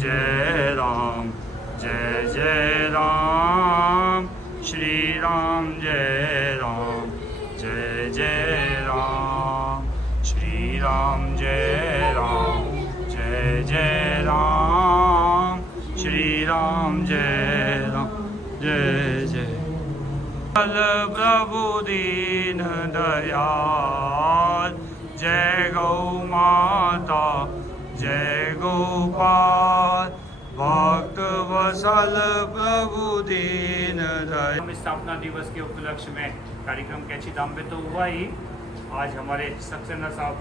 जय राम जय जय राम श्री राम जय राम जय जय राम श्री राम जय राम जय जय राम श्री राम जय जय प्रभु दीन दयाल जय गौ माता जय गोपाल भक्त वसल प्रभु दीन दयाल। स्थापना दिवस के उपलक्ष्य में कार्यक्रम कैची धाम में तो हुआ ही। आज हमारे सक्सेना साहब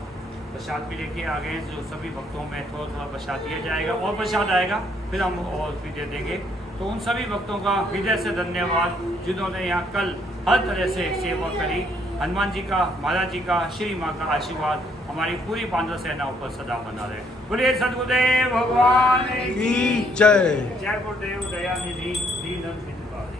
प्रसाद भी लेके आ गए हैं, जो सभी भक्तों में थोड़ा थोड़ा प्रसाद दिया जाएगा और प्रसाद आएगा फिर हम और भी दे देंगे। तो उन सभी भक्तों का हृदय से धन्यवाद जिन्होंने यहाँ कल हर तरह से सेवा करी। हनुमान जी का, महाराज जी का, श्री माँ का आशीर्वाद हमारी पूरी पांडव सेना ऊपर सदा बना रहे। बोलिए सदगुरुदेव भगवान की जय। जय गुरुदेव दयानिधि दीनंद हितकारी।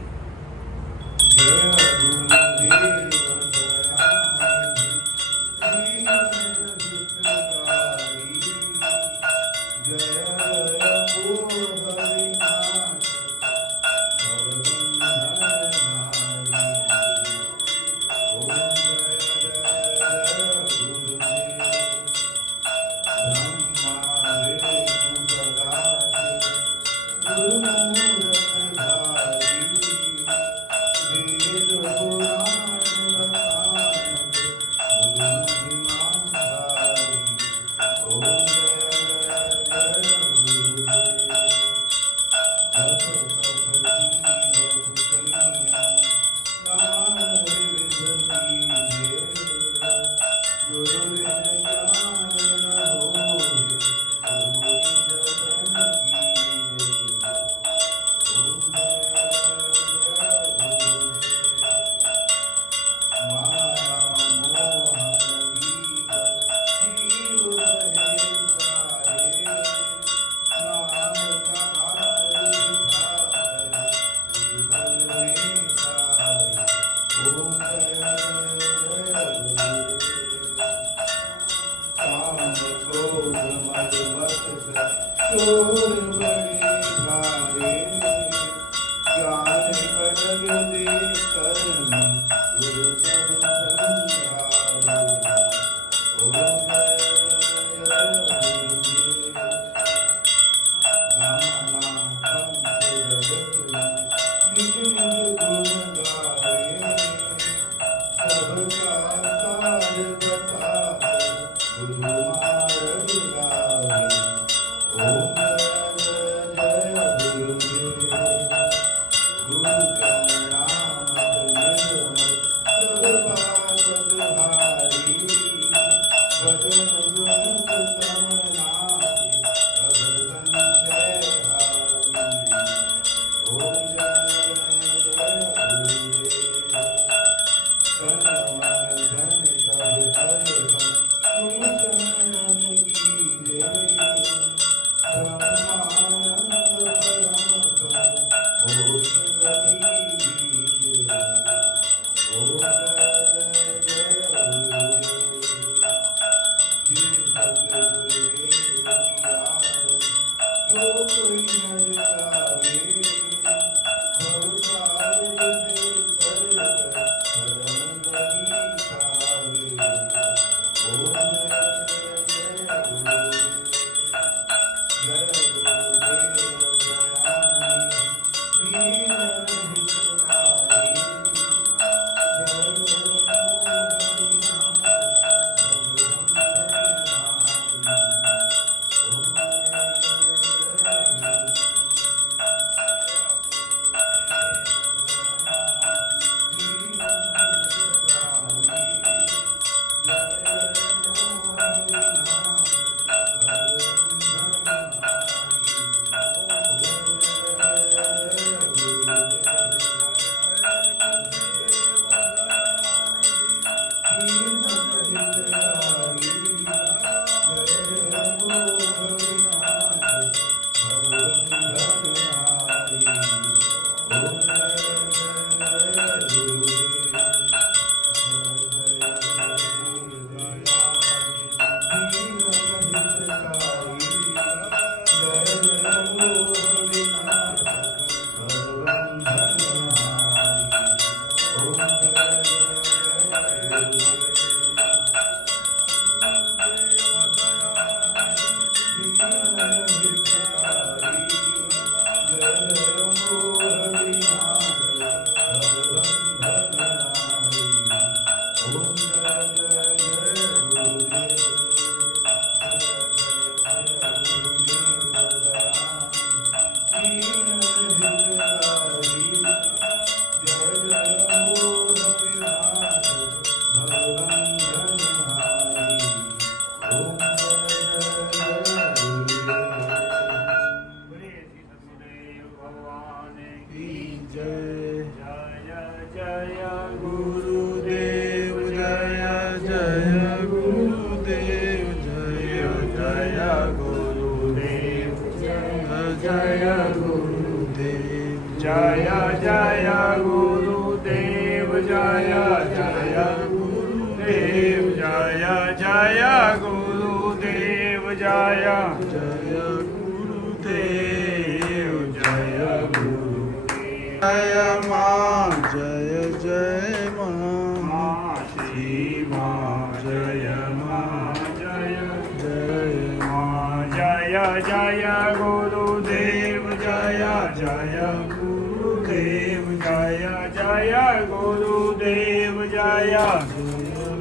जय गुरुदेव जय जय गुरुदेव जय जय गुरुदेव जय जय गुरुदेव जय जय गुरुदेव जय गुरुदेव जय मां जय जय मां श्री मां जय मां जय जय मां जय जय गुरुदेव जय जय गुरुदेव जय जय गुरुदेव जय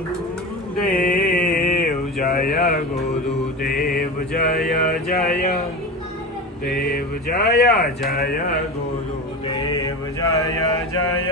गुरुदेव जय गुरुदेव जय जय देव जय जय गुरुदेव जय जय